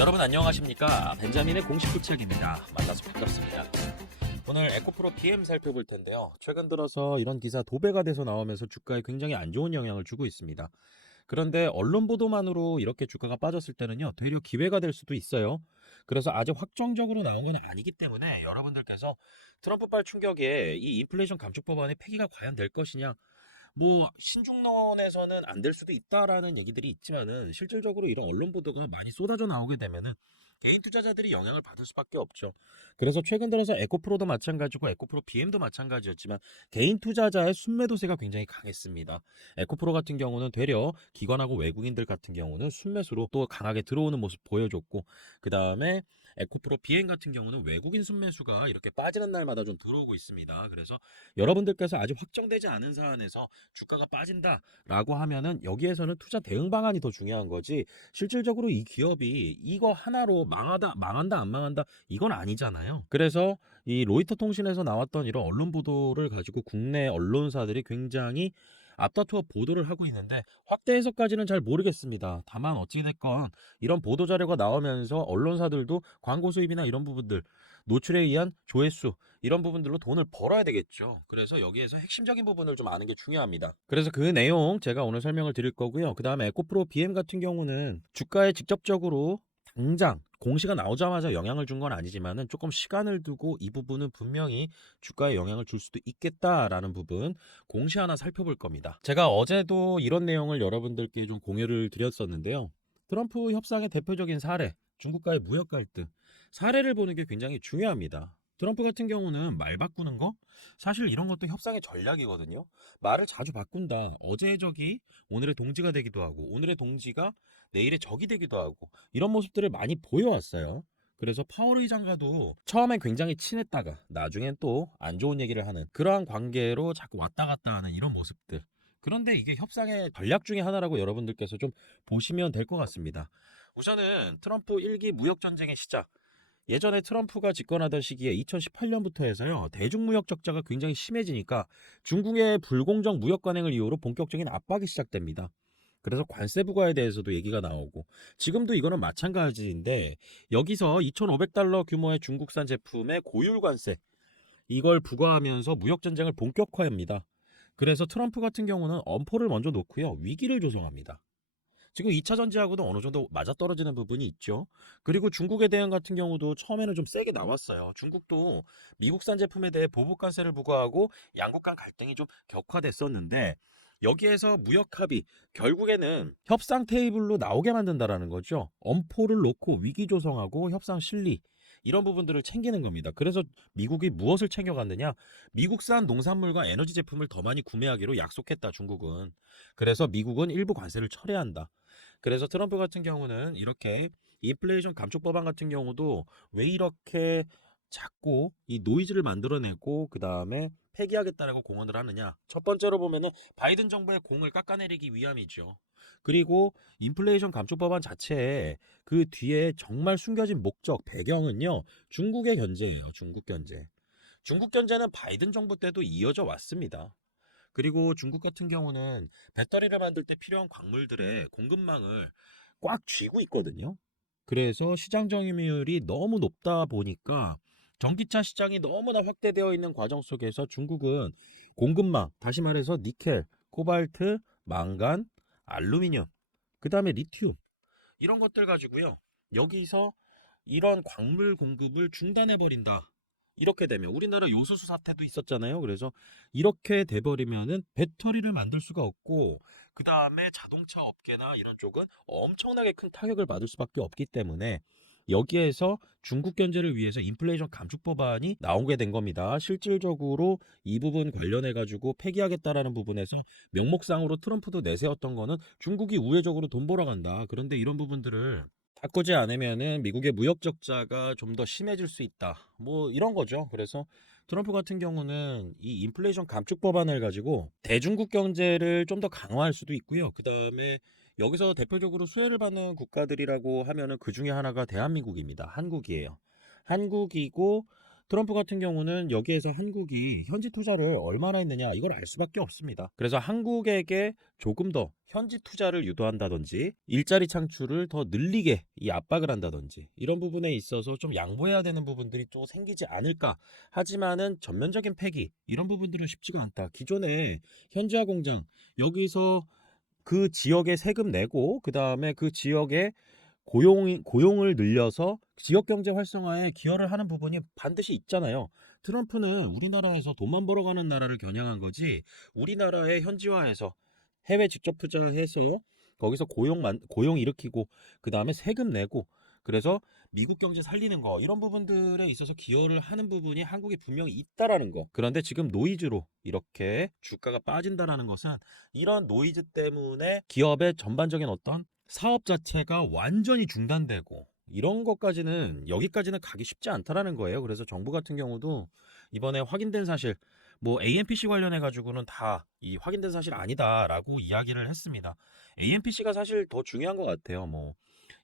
여러분 안녕하십니까? 벤자민의 공식 부책입니다. 만나서 반갑습니다. 오늘 에코프로 BM 살펴볼 텐데요. 최근 들어서 이런 기사 도배가 돼서 나오면서 주가에 굉장히 안 좋은 영향을 주고 있습니다. 그런데 언론 보도만으로 이렇게 주가가 빠졌을 때는요, 되려 기회가 될 수도 있어요. 그래서 아직 확정적으로 나온 건 아니기 때문에 여러분들께서 트럼프발 충격에 이 인플레이션 감축 법안의 폐기가 과연 될 것이냐, 뭐 신중론에서는 안 될 수도 있다라는 얘기들이 있지만은 실질적으로 이런 언론 보도가 많이 쏟아져 나오게 되면은 개인 투자자들이 영향을 받을 수밖에 없죠. 그래서 최근 들어서 에코프로도 마찬가지고 에코프로 BM도 마찬가지였지만 개인 투자자의 순매도세가 굉장히 강했습니다. 에코프로 같은 경우는 되려 기관하고 외국인들 같은 경우는 순매수로 또 강하게 들어오는 모습 보여줬고, 그 다음에 에코프로 BM 같은 경우는 외국인 순매수가 이렇게 빠지는 날마다 좀 들어오고 있습니다. 그래서 여러분들께서 아직 확정되지 않은 사안에서 주가가 빠진다라고 하면은 여기에서는 투자 대응 방안이 더 중요한 거지, 실질적으로 이 기업이 이거 하나로 망한다 안 망한다 이건 아니잖아요. 그래서 이 로이터 통신에서 나왔던 이런 언론 보도를 가지고 국내 언론사들이 굉장히 앞다투어 보도를 하고 있는데, 확대 해석까지는 잘 모르겠습니다. 다만 어찌됐건 이런 보도 자료가 나오면서 언론사들도 광고 수입이나 이런 부분들, 노출에 의한 조회수, 이런 부분들로 돈을 벌어야 되겠죠. 그래서 여기에서 핵심적인 부분을 좀 아는 게 중요합니다. 그래서 그 내용 제가 오늘 설명을 드릴 거고요. 그 다음에 에코프로 BM 같은 경우는 주가에 직접적으로 당장 공시가 나오자마자 영향을 준 건 아니지만은 조금 시간을 두고 이 부분은 분명히 주가에 영향을 줄 수도 있겠다라는 부분 공시 하나 살펴볼 겁니다. 제가 어제도 이런 내용을 여러분들께 좀 공유를 드렸었는데요. 트럼프 협상의 대표적인 사례, 중국과의 무역 갈등, 사례를 보는 게 굉장히 중요합니다. 트럼프 같은 경우는 말 바꾸는 거? 사실 이런 것도 협상의 전략이거든요. 말을 자주 바꾼다. 어제의 적이 오늘의 동지가 되기도 하고, 오늘의 동지가 내일의 적이 되기도 하고, 이런 모습들을 많이 보여왔어요. 그래서 파월 의장과도 처음엔 굉장히 친했다가 나중엔 또 안 좋은 얘기를 하는 그러한 관계로 자꾸 왔다 갔다 하는 이런 모습들. 그런데 이게 협상의 전략 중에 하나라고 여러분들께서 좀 보시면 될 것 같습니다. 우선은 트럼프 1기 무역전쟁의 시작. 예전에 트럼프가 집권하던 시기에 2018년부터 해서요, 대중무역 적자가 굉장히 심해지니까 중국의 불공정 무역 관행을 이유로 본격적인 압박이 시작됩니다. 그래서 관세 부과에 대해서도 얘기가 나오고, 지금도 이거는 마찬가지인데, 여기서 2,500달러 규모의 중국산 제품의 고율 관세, 이걸 부과하면서 무역 전쟁을 본격화합니다. 그래서 트럼프 같은 경우는 엄포를 먼저 놓고요, 위기를 조성합니다. 지금 2차 전지하고도 어느 정도 맞아떨어지는 부분이 있죠. 그리고 중국에 대한 같은 경우도 처음에는 좀 세게 나왔어요. 중국도 미국산 제품에 대해 보복관세를 부과하고 양국 간 갈등이 좀 격화됐었는데, 여기에서 무역 합의, 결국에는 협상 테이블로 나오게 만든다라는 거죠. 엄포를 놓고 위기 조성하고 협상 실리, 이런 부분들을 챙기는 겁니다. 그래서 미국이 무엇을 챙겨갔느냐? 미국산 농산물과 에너지 제품을 더 많이 구매하기로 약속했다, 중국은. 그래서 미국은 일부 관세를 철회한다. 그래서 트럼프 같은 경우는 이렇게 인플레이션 감축 법안 같은 경우도 왜 이렇게 자꾸 이 노이즈를 만들어내고 그 다음에 폐기하겠다라고 공언을 하느냐. 첫 번째로 보면은 바이든 정부의 공을 깎아내리기 위함이죠. 그리고 인플레이션 감축 법안 자체에 그 뒤에 정말 숨겨진 목적, 배경은요, 중국의 견제예요. 중국 견제. 중국 견제는 바이든 정부 때도 이어져 왔습니다. 그리고 중국 같은 경우는 배터리를 만들 때 필요한 광물들의 공급망을 꽉 쥐고 있거든요. 그래서 시장 점유율이 너무 높다 보니까 전기차 시장이 너무나 확대되어 있는 과정 속에서 중국은 공급망, 다시 말해서 니켈, 코발트, 망간, 알루미늄, 그 다음에 리튬, 이런 것들 가지고요, 여기서 이런 광물 공급을 중단해 버린다. 이렇게 되면 우리나라 요소수 사태도 있었잖아요. 그래서 이렇게 돼버리면은 배터리를 만들 수가 없고, 그 다음에 자동차 업계나 이런 쪽은 엄청나게 큰 타격을 받을 수밖에 없기 때문에 여기에서 중국 견제를 위해서 인플레이션 감축 법안이 나오게 된 겁니다. 실질적으로 이 부분 관련해 가지고 폐기하겠다라는 부분에서 명목상으로 트럼프도 내세웠던 거는 중국이 우회적으로 돈 벌어간다. 그런데 이런 부분들을 바꾸지 않으면은 미국의 무역 적자가 좀 더 심해질 수 있다. 뭐 이런 거죠. 그래서 트럼프 같은 경우는 이 인플레이션 감축 법안을 가지고 대중국 경제를 좀 더 강화할 수도 있고요. 그다음에 여기서 대표적으로 수혜를 받는 국가들이라고 하면은 그 중에 하나가 대한민국입니다. 한국이에요. 한국이고, 트럼프 같은 경우는 여기에서 한국이 현지 투자를 얼마나 했느냐 이걸 알 수밖에 없습니다. 그래서 한국에게 조금 더 현지 투자를 유도한다든지 일자리 창출을 더 늘리게 이 압박을 한다든지 이런 부분에 있어서 좀 양보해야 되는 부분들이 또 생기지 않을까. 하지만은 전면적인 폐기 이런 부분들은 쉽지가 않다. 기존에 현지화 공장 여기서 그 지역에 세금 내고 그 다음에 그 지역에 고용을 늘려서 지역 경제 활성화에 기여를 하는 부분이 반드시 있잖아요. 트럼프는 우리나라에서 돈만 벌어가는 나라를 겨냥한 거지 우리나라의 현지화해서 해외 직접 투자해서 거기서 고용 일으키고 그 다음에 세금 내고 그래서 미국 경제 살리는 거 이런 부분들에 있어서 기여를 하는 부분이 한국에 분명히 있다라는 거. 그런데 지금 노이즈로 이렇게 주가가 빠진다라는 것은 이런 노이즈 때문에 기업의 전반적인 어떤 사업 자체가 완전히 중단되고 이런 것까지는 여기까지는 가기 쉽지 않다라는 거예요. 그래서 정부 같은 경우도 이번에 확인된 사실 뭐 AMPC 관련해 가지고는 다 이 확인된 사실 아니다라고 이야기를 했습니다. AMPC가 사실 더 중요한 것 같아요. 뭐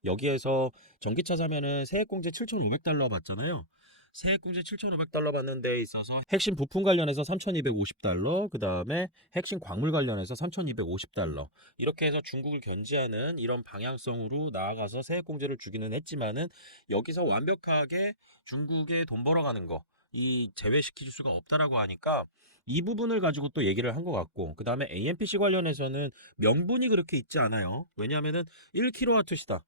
여기에서 전기차 사면은 세액공제 7,500달러 받잖아요. 세액공제 7,500달러 받는 데 있어서 핵심 부품 관련해서 3,250달러, 그 다음에 핵심 광물 관련해서 3,250달러. 이렇게 해서 중국을 견제하는 이런 방향성으로 나아가서 세액공제를 주기는 했지만은 여기서 완벽하게 중국에 돈 벌어가는 거, 이 제외시킬 수가 없다라고 하니까 이 부분을 가지고 또 얘기를 한 것 같고, 그 다음에 AMPC 관련해서는 명분이 그렇게 있지 않아요. 왜냐하면은 1kW 시당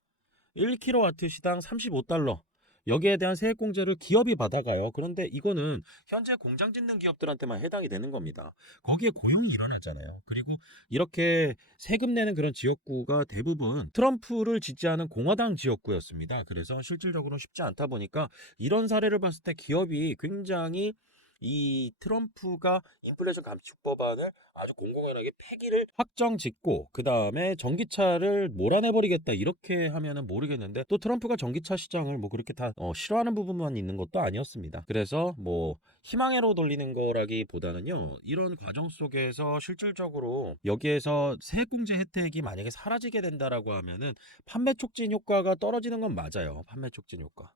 1kW 시당 35달러. 여기에 대한 세액공제를 기업이 받아가요. 그런데 이거는 현재 공장 짓는 기업들한테만 해당이 되는 겁니다. 거기에 고용이 일어나잖아요. 그리고 이렇게 세금 내는 그런 지역구가 대부분 트럼프를 지지하는 공화당 지역구였습니다. 그래서 실질적으로 쉽지 않다 보니까 이런 사례를 봤을 때 기업이 굉장히 이 트럼프가 인플레이션 감축 법안을 아주 공공연하게 폐기를 확정 짓고 그 다음에 전기차를 몰아내버리겠다 이렇게 하면은 모르겠는데 또 트럼프가 전기차 시장을 뭐 그렇게 다 싫어하는 부분만 있는 것도 아니었습니다. 그래서 뭐 희망회로 돌리는 거라기보다는요 이런 과정 속에서 실질적으로 여기에서 세액공제 혜택이 만약에 사라지게 된다라고 하면은 판매 촉진 효과가 떨어지는 건 맞아요. 판매 촉진 효과.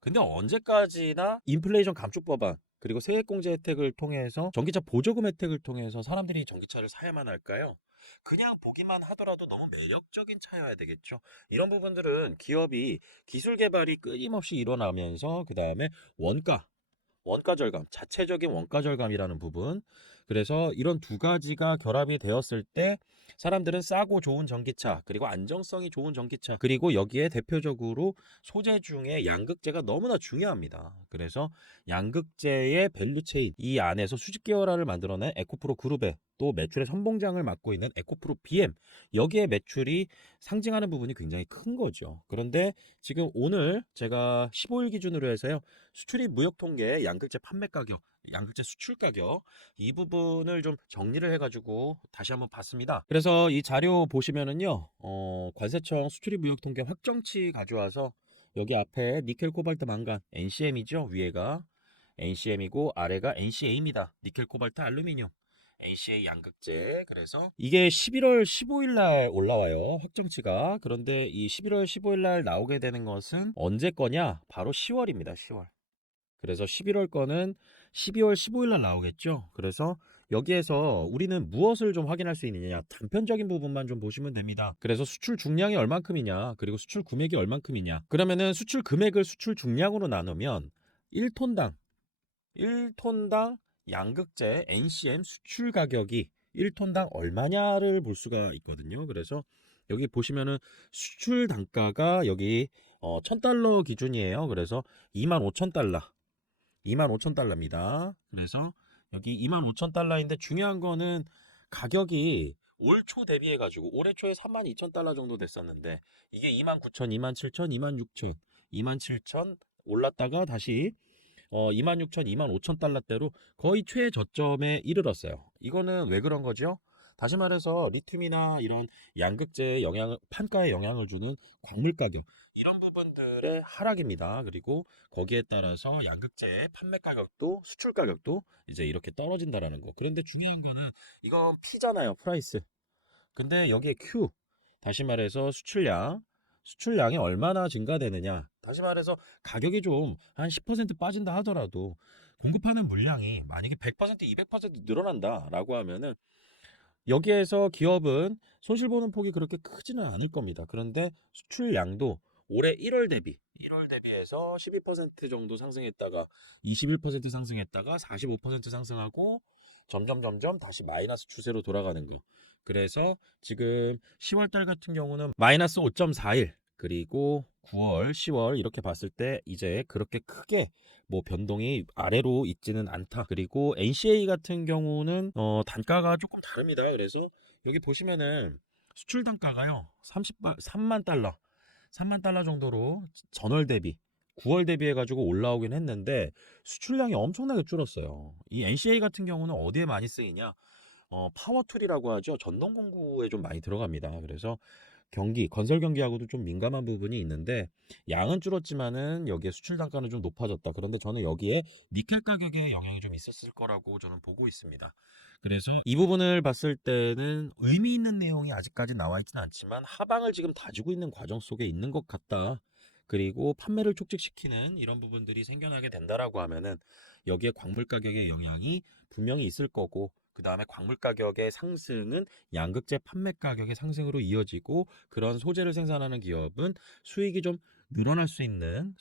근데 언제까지나 인플레이션 감축 법안 그리고 세액공제 혜택을 통해서 전기차 보조금 혜택을 통해서 사람들이 전기차를 사야만 할까요? 그냥 보기만 하더라도 너무 매력적인 차여야 되겠죠. 이런 부분들은 기업이 기술 개발이 끊임없이 일어나면서 그 다음에 원가 원가 절감, 자체적인 원가 절감이라는 부분. 그래서 이런 두 가지가 결합이 되었을 때 사람들은 싸고 좋은 전기차, 그리고 안정성이 좋은 전기차, 그리고 여기에 대표적으로 소재 중에 양극재가 너무나 중요합니다. 그래서 양극재의 밸류체인, 이 안에서 수직 계열화를 만들어낸 에코프로 그룹에 또 매출의 선봉장을 맡고 있는 에코프로 BM, 여기에 매출이 상징하는 부분이 굉장히 큰 거죠. 그런데 지금 오늘 제가 15일 기준으로 해서요. 수출입 무역 통계 양극재 판매 가격, 양극재 수출 가격 이 부분을 좀 정리를 해가지고 다시 한번 봤습니다. 그래서 이 자료 보시면은요, 관세청 수출입 무역 통계 확정치 가져와서 여기 앞에 니켈, 코발트, 망간 NCM이죠. 위에가 NCM이고 아래가 NCA입니다. 니켈, 코발트, 알루미늄. NCA 양극재. 그래서 이게 11월 15일 날 올라와요. 확정치가. 그런데 이 11월 15일 날 나오게 되는 것은 언제 거냐? 바로 10월입니다. 10월. 그래서 11월 거는 12월 15일 날 나오겠죠. 그래서 여기에서 우리는 무엇을 좀 확인할 수 있느냐 단편적인 부분만 좀 보시면 됩니다. 그래서 수출 중량이 얼만큼이냐 그리고 수출 금액이 얼만큼이냐 그러면은 수출 금액을 수출 중량으로 나누면 1톤당 1톤당 양극재 NCM 수출 가격이 1톤당 얼마냐를 볼 수가 있거든요. 그래서 여기 보시면은 수출 단가가 여기 1000달러 기준이에요. 그래서 25,000달러 25,000달러입니다. 그래서 여기 25,000달러인데 중요한 거는 가격이 올 초 대비해 가지고 올해 초에 32,000달러 정도 됐었는데 이게 29,000, 27,000, 26,000, 27,000 올랐다가 다시 26,000, 25,000달러대로 거의 최저점에 이르렀어요. 이거는 왜 그런 거죠? 다시 말해서 리튬이나 이런 양극재의 영향을 판가에 영향을 주는 광물 가격 이런 부분들의 하락입니다. 그리고 거기에 따라서 양극재의 판매 가격도 수출 가격도 이제 이렇게 떨어진다라는 거. 그런데 중요한 거는 이건 P잖아요, 프라이스. 근데 여기에 Q 다시 말해서 수출량 수출량이 얼마나 증가되느냐. 다시 말해서 가격이 좀 한 10% 빠진다 하더라도 공급하는 물량이 만약에 100%, 200% 늘어난다라고 하면은 여기에서 기업은 손실 보는 폭이 그렇게 크지는 않을 겁니다. 그런데 수출량도 올해 1월 대비해서 12% 정도 상승했다가 21% 상승했다가 45% 상승하고 점점 다시 마이너스 추세로 돌아가는 거. 그래서 지금 10월 달 같은 경우는 마이너스 5.41, 그리고 9월, 10월 이렇게 봤을 때 이제 그렇게 크게 뭐 변동이 아래로 있지는 않다. 그리고 NCA 같은 경우는 단가가 조금 다릅니다. 그래서 여기 보시면은 수출 단가가요 3만 달러 3만 달러 정도로 전월 대비 9월 대비해 가지고 올라오긴 했는데 수출량이 엄청나게 줄었어요. 이 NCA 같은 경우는 어디에 많이 쓰이냐? 파워툴이라고 하죠. 전동 공구에 좀 많이 들어갑니다. 그래서 건설 경기하고도 좀 민감한 부분이 있는데 양은 줄었지만은 여기에 수출 단가는 좀 높아졌다. 그런데 저는 여기에 니켈 가격에 영향이 좀 있었을 거라고 저는 보고 있습니다. 그래서 이 부분을 봤을 때는 의미 있는 내용이 아직까지 나와 있지는 않지만 하방을 지금 다지고 있는 과정 속에 있는 것 같다. 그리고 판매를 촉진시키는 이런 부분들이 생겨나게 된다라고 하면은 여기에 광물 가격의 영향이 분명히 있을 거고, 그 다음에 광물 가격의 상승은 양극재 판매 가격의 상승으로 이어지고, 그런 소재를 생산하는 기업은 수익이 늘어날 수 있는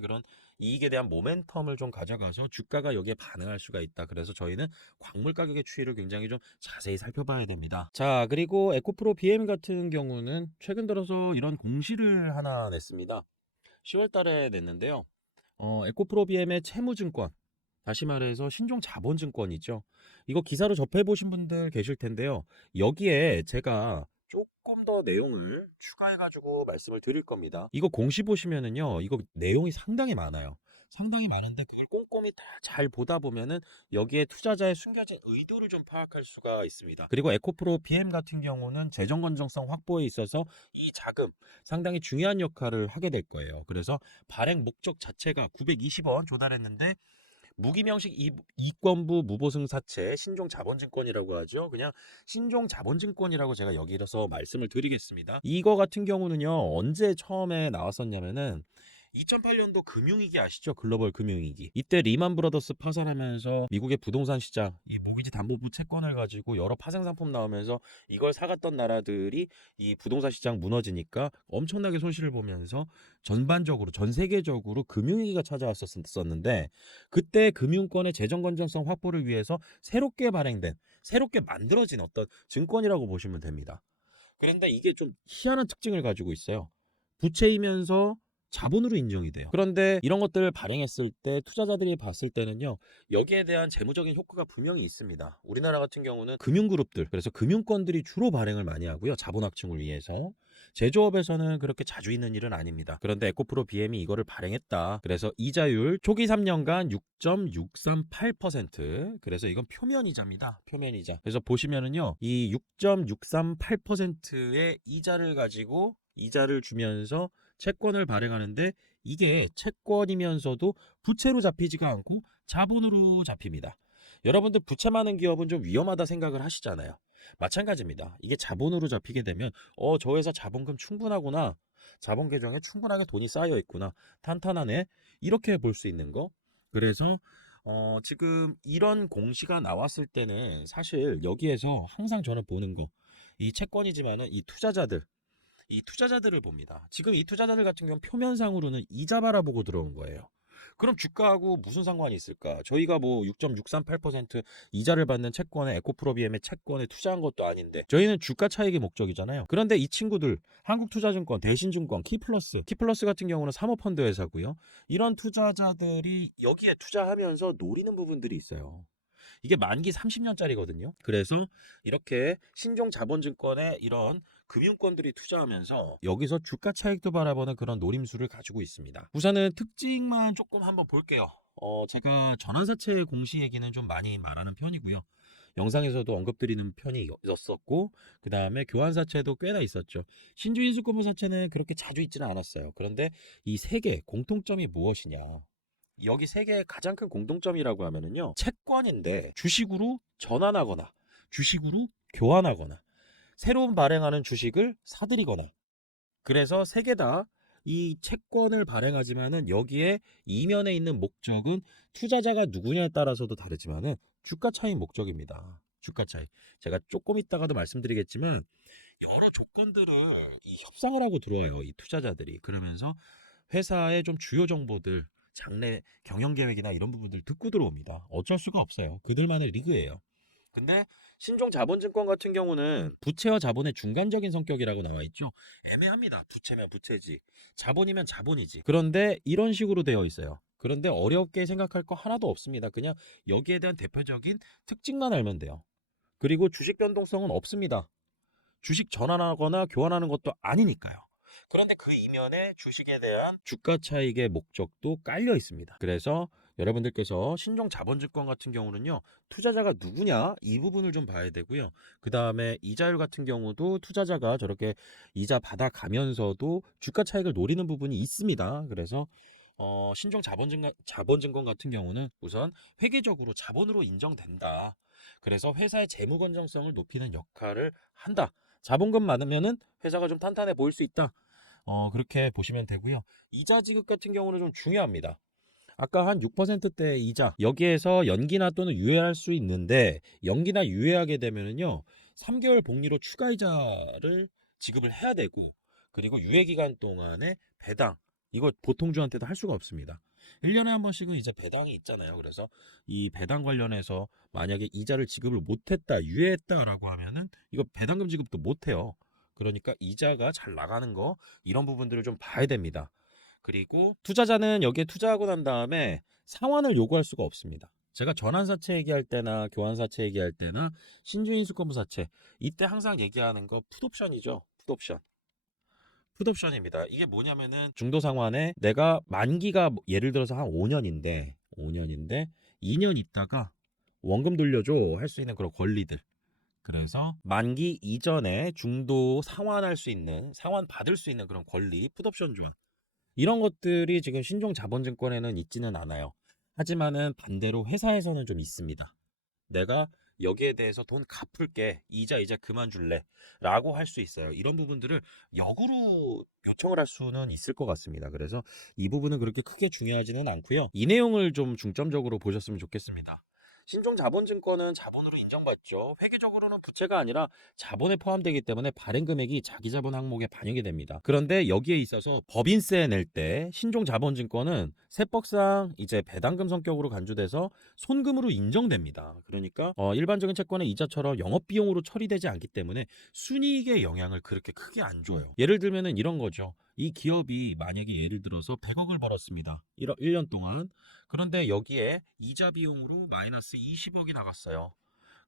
그런 이익에 대한 모멘텀을 좀 가져가서 주가가 여기에 반응할 수가 있다. 그래서 저희는 광물 가격의 추이를 굉장히 좀 자세히 살펴봐야 됩니다. 자, 그리고 에코프로 BM 같은 경우는 최근 들어서 이런 공시를 하나 냈습니다. 10월 달에 냈는데요. 에코프로 BM의 채무증권, 다시 말해서 신종 자본증권이죠. 이거 기사로 접해보신 분들 계실 텐데요. 여기에 제가 조금 더 내용을 추가해가지고 말씀을 드릴 겁니다. 이거 공시 보시면은요, 이거 내용이 상당히 많아요. 상당히 많은데 그걸 꼼꼼히 다 잘 보다 보면은 여기에 투자자의 숨겨진 의도를 좀 파악할 수가 있습니다. 그리고 에코프로 BM 같은 경우는 재정 건전성 확보에 있어서 이 자금 상당히 중요한 역할을 하게 될 거예요. 그래서 발행 목적 자체가 920원 조달했는데 무기명식 이권부 무보증사채 신종 자본증권이라고 하죠. 그냥 신종 자본증권이라고 제가 여기서 말씀을 드리겠습니다. 이거 같은 경우는요, 언제 처음에 나왔었냐면은 2008년도 금융위기 아시죠? 글로벌 금융위기. 이때 리만 브라더스 파산하면서 미국의 부동산 시장, 이 모기지 담보부 채권을 가지고 여러 파생 상품 나오면서 이걸 사갔던 나라들이 이 부동산 시장 무너지니까 엄청나게 손실을 보면서 전반적으로 전 세계적으로 금융위기가 찾아왔었는데, 그때 금융권의 재정 건전성 확보를 위해서 새롭게 만들어진 어떤 증권이라고 보시면 됩니다. 그런데 이게 좀 희한한 특징을 가지고 있어요. 부채이면서 자본으로 인정이 돼요. 그런데 이런 것들을 발행했을 때 투자자들이 봤을 때는요, 여기에 대한 재무적인 효과가 분명히 있습니다. 우리나라 같은 경우는 금융그룹들, 그래서 금융권들이 주로 발행을 많이 하고요, 자본 확충을 위해서. 제조업에서는 그렇게 자주 있는 일은 아닙니다. 그런데 에코프로 BM이 이거를 발행했다. 그래서 이자율 초기 3년간 6.638%. 그래서 이건 표면이자입니다. 표면이자. 그래서 보시면은요, 이 6.638%의 이자를 가지고 이자를 주면서 채권을 발행하는데, 이게 채권이면서도 부채로 잡히지가 않고 자본으로 잡힙니다. 여러분들 부채 많은 기업은 좀 위험하다 생각을 하시잖아요. 마찬가지입니다. 이게 자본으로 잡히게 되면 저 회사 자본금 충분하구나. 자본 계정에 충분하게 돈이 쌓여 있구나. 탄탄하네. 이렇게 볼 수 있는 거. 그래서 지금 이런 공시가 나왔을 때는 사실 여기에서 항상 저는 보는 거, 이 채권이지만은 이 투자자들을 봅니다. 지금 이 투자자들 같은 경우는 표면상으로는 이자 바라보고 들어온 거예요. 그럼 주가하고 무슨 상관이 있을까? 저희가 뭐 6.638% 이자를 받는 채권에, 에코프로비엠의 채권에 투자한 것도 아닌데, 저희는 주가 차익이 목적이잖아요. 그런데 이 친구들, 한국투자증권, 대신증권, 키플러스 같은 경우는 사모펀드 회사고요. 이런 투자자들이 여기에 투자하면서 노리는 부분들이 있어요. 이게 만기 30년짜리거든요. 그래서 이렇게 신종 자본증권에 이런 금융권들이 투자하면서 여기서 주가 차익도 바라보는 그런 노림수를 가지고 있습니다. 우선은 특징만 조금 한번 볼게요. 제가 전환사채 공시 얘기는 좀 많이 말하는 편이고요. 영상에서도 언급드리는 편이 있었고, 그 다음에 교환사채도 꽤나 있었죠. 신주인수급부사채는 그렇게 자주 있지는 않았어요. 그런데 이 세 개 공통점이 무엇이냐? 여기 세 개의 가장 큰 공통점이라고 하면은요, 채권인데 주식으로 전환하거나 주식으로 교환하거나 새로운 발행하는 주식을 사들이거나 그래서 세 개 다 이 채권을 발행하지만은 여기에 이면에 있는 목적은 투자자가 누구냐에 따라서도 다르지만은 주가 차익 목적입니다. 주가 차익. 제가 조금 있다가도 말씀드리겠지만 여러 조건들을 이 협상을 하고 들어와요. 이 투자자들이. 그러면서 회사의 좀 주요 정보들, 장래 경영 계획이나 이런 부분들 듣고 들어옵니다. 어쩔 수가 없어요. 그들만의 리그예요. 근데 신종 자본증권 같은 경우는 부채와 자본의 중간적인 성격이라고 나와 있죠. 애매합니다. 부채면 부채지, 자본이면 자본이지. 그런데 이런 식으로 되어 있어요. 그런데 어렵게 생각할 거 하나도 없습니다. 그냥 여기에 대한 대표적인 특징만 알면 돼요. 그리고 주식 변동성은 없습니다. 주식 전환하거나 교환하는 것도 아니니까요. 그런데 그 이면에 주식에 대한 주가 차익의 목적도 깔려 있습니다. 그래서 여러분들께서 신종 자본증권 같은 경우는요, 투자자가 누구냐 이 부분을 좀 봐야 되고요. 그 다음에 이자율 같은 경우도 투자자가 저렇게 이자 받아가면서도 주가 차익을 노리는 부분이 있습니다. 그래서 신종 자본증권 같은 경우는 우선 회계적으로 자본으로 인정된다. 그래서 회사의 재무 건전성을 높이는 역할을 한다. 자본금 많으면은 회사가 좀 탄탄해 보일 수 있다. 그렇게 보시면 되고요. 이자 지급 같은 경우는 좀 중요합니다. 아까 한 6%대 이자, 여기에서 연기나 또는 유예할 수 있는데 연기나 유예하게 되면은요 3개월 복리로 추가 이자를 지급을 해야 되고, 그리고 유예 기간 동안에 배당, 이거 보통주한테도 할 수가 없습니다. 1년에 한 번씩은 이제 배당이 있잖아요. 그래서 이 배당 관련해서 만약에 이자를 지급을 못했다, 유예했다라고 하면은 이거 배당금 지급도 못해요. 그러니까 이자가 잘 나가는 거, 이런 부분들을 좀 봐야 됩니다. 그리고 투자자는 여기에 투자하고 난 다음에 상환을 요구할 수가 없습니다. 제가 전환사채 얘기할 때나 교환사채 얘기할 때나 신주인수권부사채, 이때 항상 얘기하는 거 풋옵션이죠. 풋옵션. 풋옵션입니다. 이게 뭐냐면은 중도상환에 내가 만기가 예를 들어서 한 5년인데 2년 있다가 원금 돌려줘 할 수 있는 그런 권리들. 그래서 만기 이전에 중도 상환할 수 있는, 상환 받을 수 있는 그런 권리, 풋옵션 조항. 이런 것들이 지금 신종 자본증권에는 있지는 않아요. 하지만은 반대로 회사에서는 좀 있습니다. 내가 여기에 대해서 돈 갚을게, 이자 이제 그만 줄래 라고 할 수 있어요. 이런 부분들을 역으로 요청을 할 수는 있을 것 같습니다. 그래서 이 부분은 그렇게 크게 중요하지는 않고요. 이 내용을 좀 중점적으로 보셨으면 좋겠습니다. 신종 자본증권은 자본으로 인정받죠. 회계적으로는 부채가 아니라 자본에 포함되기 때문에 발행 금액이 자기 자본 항목에 반영이 됩니다. 그런데 여기에 있어서 법인세 낼 때 신종 자본증권은 세법상 이제 배당금 성격으로 간주돼서 손금으로 인정됩니다. 그러니까 일반적인 채권의 이자처럼 영업비용으로 처리되지 않기 때문에 순이익에 영향을 그렇게 크게 안 줘요. 예를 들면은 이런 거죠. 이 기업이 만약에 예를 들어서 100억을 벌었습니다. 1년 동안. 그런데 여기에 이자 비용으로 마이너스 20억이 나갔어요.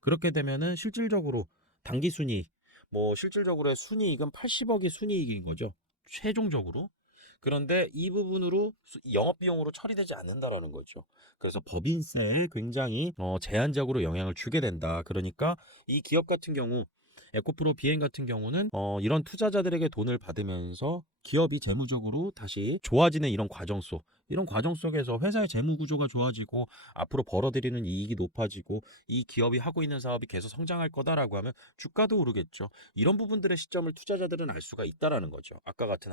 그렇게 되면은 실질적으로 당기 순이익, 뭐 실질적으로의 순이익은 80억이 순이익인 거죠. 최종적으로. 그런데 이 부분으로 영업비용으로 처리되지 않는다라는 거죠. 그래서 법인세에 굉장히 제한적으로 영향을 주게 된다. 그러니까 이 기업 같은 경우, 에코프로 비행 같은 경우는 이런 투자자들에게 돈을 받으면서 기업이 재무적으로 다시 좋아지는 이런 과정 속에서 회사의 재무 구조가 좋아지고 앞으로 벌어들이는 이익이 높아지고 이 기업이 하고 있는 사업이 계속 성장할 거다라고 하면 주가도 오르겠죠. 이런 부분들의 시점을 투자자들은 알 수가 있다라는 거죠. 아까 같은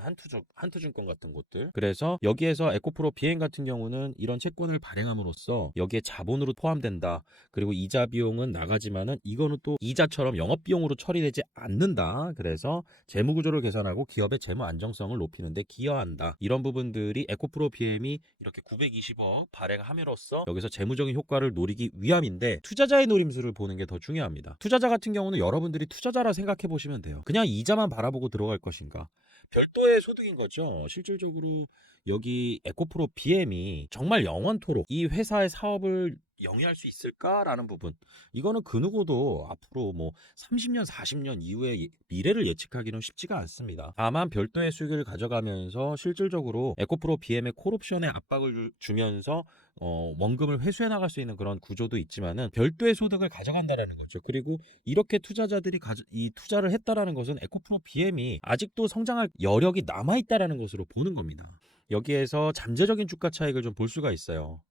한투증권 같은 곳들. 그래서 여기에서 에코프로 비행 같은 경우는 이런 채권을 발행함으로써 여기에 자본으로 포함된다. 그리고 이자 비용은 나가지만은 이거는 또 이자처럼 영업비용으로 처리되지 않는다. 그래서 재무 구조를 개선하고 기업의 재무 안정성을 높이는데 기여한다. 이런 부분들이 에코프로 BM이 이렇게 920억 발행함으로써 여기서 재무적인 효과를 노리기 위함인데, 투자자의 노림수를 보는 게 더 중요합니다. 투자자 같은 경우는 여러분들이 투자자라 생각해 보시면 돼요. 그냥 이자만 바라보고 들어갈 것인가? 별도의 소득인 거죠. 실질적으로 여기 에코프로 BM이 정말 영원토록 이 회사의 사업을 영위할 수 있을까라는 부분, 이거는 그 누구도 앞으로 뭐 30년 40년 이후의 미래를 예측하기는 쉽지가 않습니다. 다만 별도의 수익을 가져가면서 실질적으로 에코프로 BM의 콜옵션에 압박을 주면서 원금을 회수해 나갈 수 있는 그런 구조도 있지만은 별도의 소득을 가져간다라는 거죠. 그리고 이렇게 투자자들이 이 투자를 했다라는 것은 에코프로 BM이 아직도 성장할 여력이 남아 있다라는 것으로 보는 겁니다. 여기에서 잠재적인 주가 차익을 좀 볼 수가 있어요.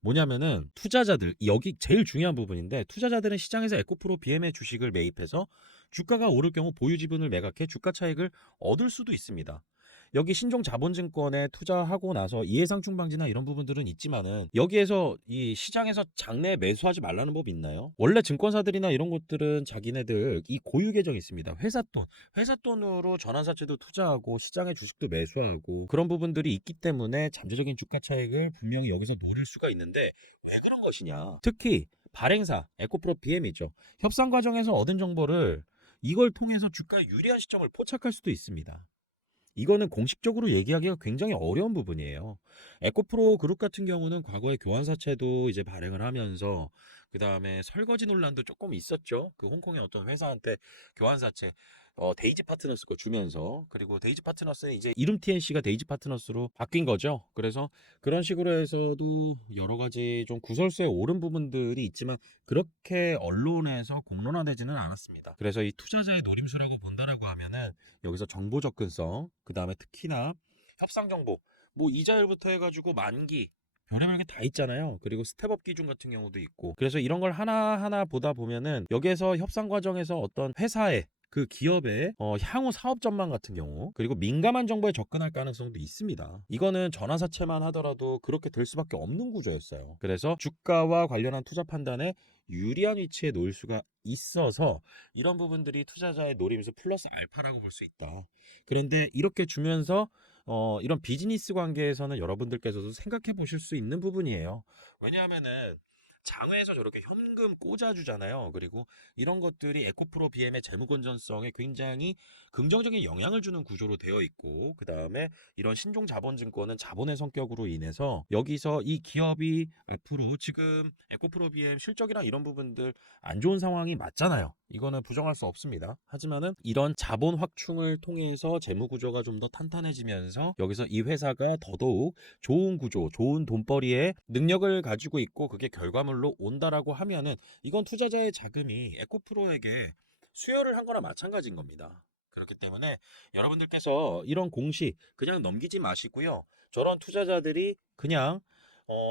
뭐냐면은 투자자들, 여기 제일 중요한 부분인데, 투자자들은 시장에서 에코프로 BM의 주식을 매입해서 주가가 오를 경우 보유 지분을 매각해 주가 차익을 얻을 수도 있습니다. 여기 신종 자본증권에 투자하고 나서 이해상충 방지나 이런 부분들은 있지만은 여기에서 이 시장에서 장내 매수하지 말라는 법이 있나요? 원래 증권사들이나 이런 것들은 자기네들 이 고유 계정이 있습니다. 회사 돈으로 전환사채도 투자하고 시장의 주식도 매수하고 그런 부분들이 있기 때문에 잠재적인 주가 차익을 분명히 여기서 노릴 수가 있는데 왜 그런 것이냐? 특히 발행사 에코프로 BM이죠. 협상 과정에서 얻은 정보를 이걸 통해서 주가에 유리한 시점을 포착할 수도 있습니다. 이거는 공식적으로 얘기하기가 굉장히 어려운 부분이에요. 에코프로 그룹 같은 경우는 과거에 교환사채도 이제 발행을 하면서 그 다음에 설거지 논란도 조금 있었죠. 그 홍콩의 어떤 회사한테 교환사채 데이지 파트너스 거 주면서 그리고 데이지 파트너스는 이제 이름 TNC가 데이지 파트너스로 바뀐 거죠. 그래서 그런 식으로 해서도 여러 가지 좀 구설수에 오른 부분들이 있지만 그렇게 언론에서 공론화되지는 않았습니다. 그래서 이 투자자의 노림수라고 본다라고 하면은 여기서 정보 접근성, 그 다음에 특히나 협상 정보, 뭐 이자율부터 해가지고 만기, 별의별 게 다 있잖아요. 그리고 스텝업 기준 같은 경우도 있고. 그래서 이런 걸 하나하나 보다 보면은 여기에서 협상 과정에서 어떤 회사의 그 기업의 향후 사업 전망 같은 경우 그리고 민감한 정보에 접근할 가능성도 있습니다. 이거는 전환사채만 하더라도 그렇게 될 수밖에 없는 구조였어요. 그래서 주가와 관련한 투자 판단에 유리한 위치에 놓일 수가 있어서 이런 부분들이 투자자의 노림수 플러스 알파라고 볼 수 있다. 그런데 이렇게 주면서 이런 비즈니스 관계에서는 여러분들께서도 생각해 보실 수 있는 부분이에요. 왜냐하면은 장외에서 저렇게 현금 꽂아주잖아요. 그리고 이런 것들이 에코프로 BM의 재무 건전성에 굉장히 긍정적인 영향을 주는 구조로 되어 있고, 그 다음에 이런 신종 자본증권은 자본의 성격으로 인해서 여기서 이 기업이 앞으로 지금 에코프로 BM 실적이랑 이런 부분들 안 좋은 상황이 맞잖아요. 이거는 부정할 수 없습니다. 하지만은 이런 자본 확충을 통해서 재무 구조가 좀 더 탄탄해지면서 여기서 이 회사가 더더욱 좋은 구조, 좋은 돈벌이의 능력을 가지고 있고 그게 결과물로 온다라고 하면은 이건 투자자의 자금이 에코프로에게 수여를 한 거나 마찬가지인 겁니다. 그렇기 때문에 여러분들께서 이런 공시 그냥 넘기지 마시고요. 저런 투자자들이 그냥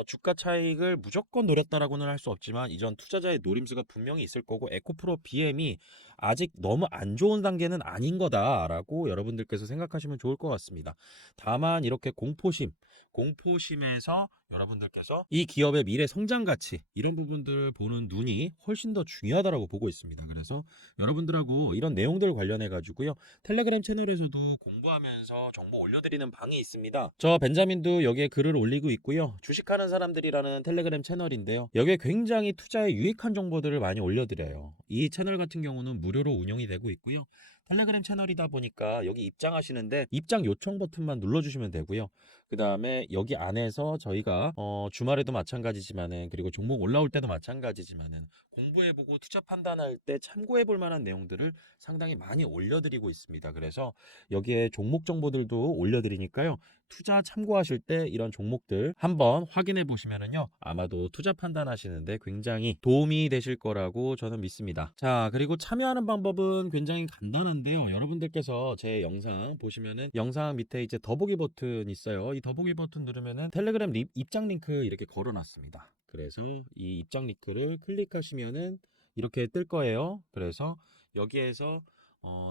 주가 차익을 무조건 노렸다라고는 할 수 없지만 이전 투자자의 노림수가 분명히 있을 거고 에코프로 BM이 아직 너무 안 좋은 단계는 아닌 거다라고 여러분들께서 생각하시면 좋을 것 같습니다. 다만 이렇게 공포심에서 여러분들께서 이 기업의 미래 성장 가치 이런 부분들을 보는 눈이 훨씬 더 중요하다라고 보고 있습니다. 그래서 여러분들하고 이런 내용들 관련해 가지고요. 텔레그램 채널에서도 공부하면서 정보 올려드리는 방이 있습니다. 저 벤자민도 여기에 글을 올리고 있고요. 주식하는 사람들이라는 텔레그램 채널인데요. 여기에 굉장히 투자에 유익한 정보들을 많이 올려드려요. 이 채널 같은 경우는 무료로 운영이 되고 있고요. 텔레그램 채널이다 보니까 여기 입장하시는데 입장 요청 버튼만 눌러주시면 되고요. 그 다음에 여기 안에서 저희가 주말에도 마찬가지지만은 그리고 종목 올라올 때도 마찬가지지만은 공부해보고 투자 판단할 때 참고해볼 만한 내용들을 상당히 많이 올려드리고 있습니다. 그래서 여기에 종목 정보들도 올려드리니까요. 투자 참고하실 때 이런 종목들 한번 확인해 보시면은요. 아마도 투자 판단하시는데 굉장히 도움이 되실 거라고 저는 믿습니다. 자, 그리고 참여하는 방법은 굉장히 간단한데요. 여러분들께서 제 영상 보시면은 영상 밑에 이제 더보기 버튼 있어요. 이 더보기 버튼 누르면은 텔레그램 입장 링크 이렇게 걸어 놨습니다. 그래서 이 입장 링크를 클릭하시면은 이렇게 뜰 거예요. 그래서 여기에서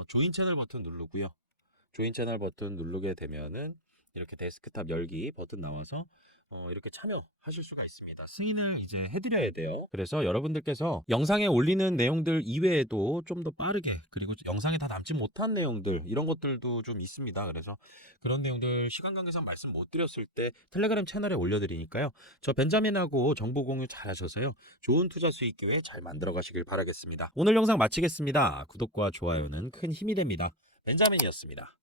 조인 채널 버튼 누르고요. 조인 채널 버튼 누르게 되면은 이렇게 데스크탑 열기 버튼 나와서 이렇게 참여하실 수가 있습니다. 승인을 이제 해드려야 돼요. 그래서 여러분들께서 영상에 올리는 내용들 이외에도 좀 더 빠르게 그리고 영상에 다 남지 못한 내용들 이런 것들도 좀 있습니다. 그래서 그런 내용들 시간 관계상 말씀 못 드렸을 때 텔레그램 채널에 올려드리니까요. 저 벤자민하고 정보 공유 잘 하셔서요. 좋은 투자 수익 기회 잘 만들어 가시길 바라겠습니다. 오늘 영상 마치겠습니다. 구독과 좋아요는 큰 힘이 됩니다. 벤자민이었습니다.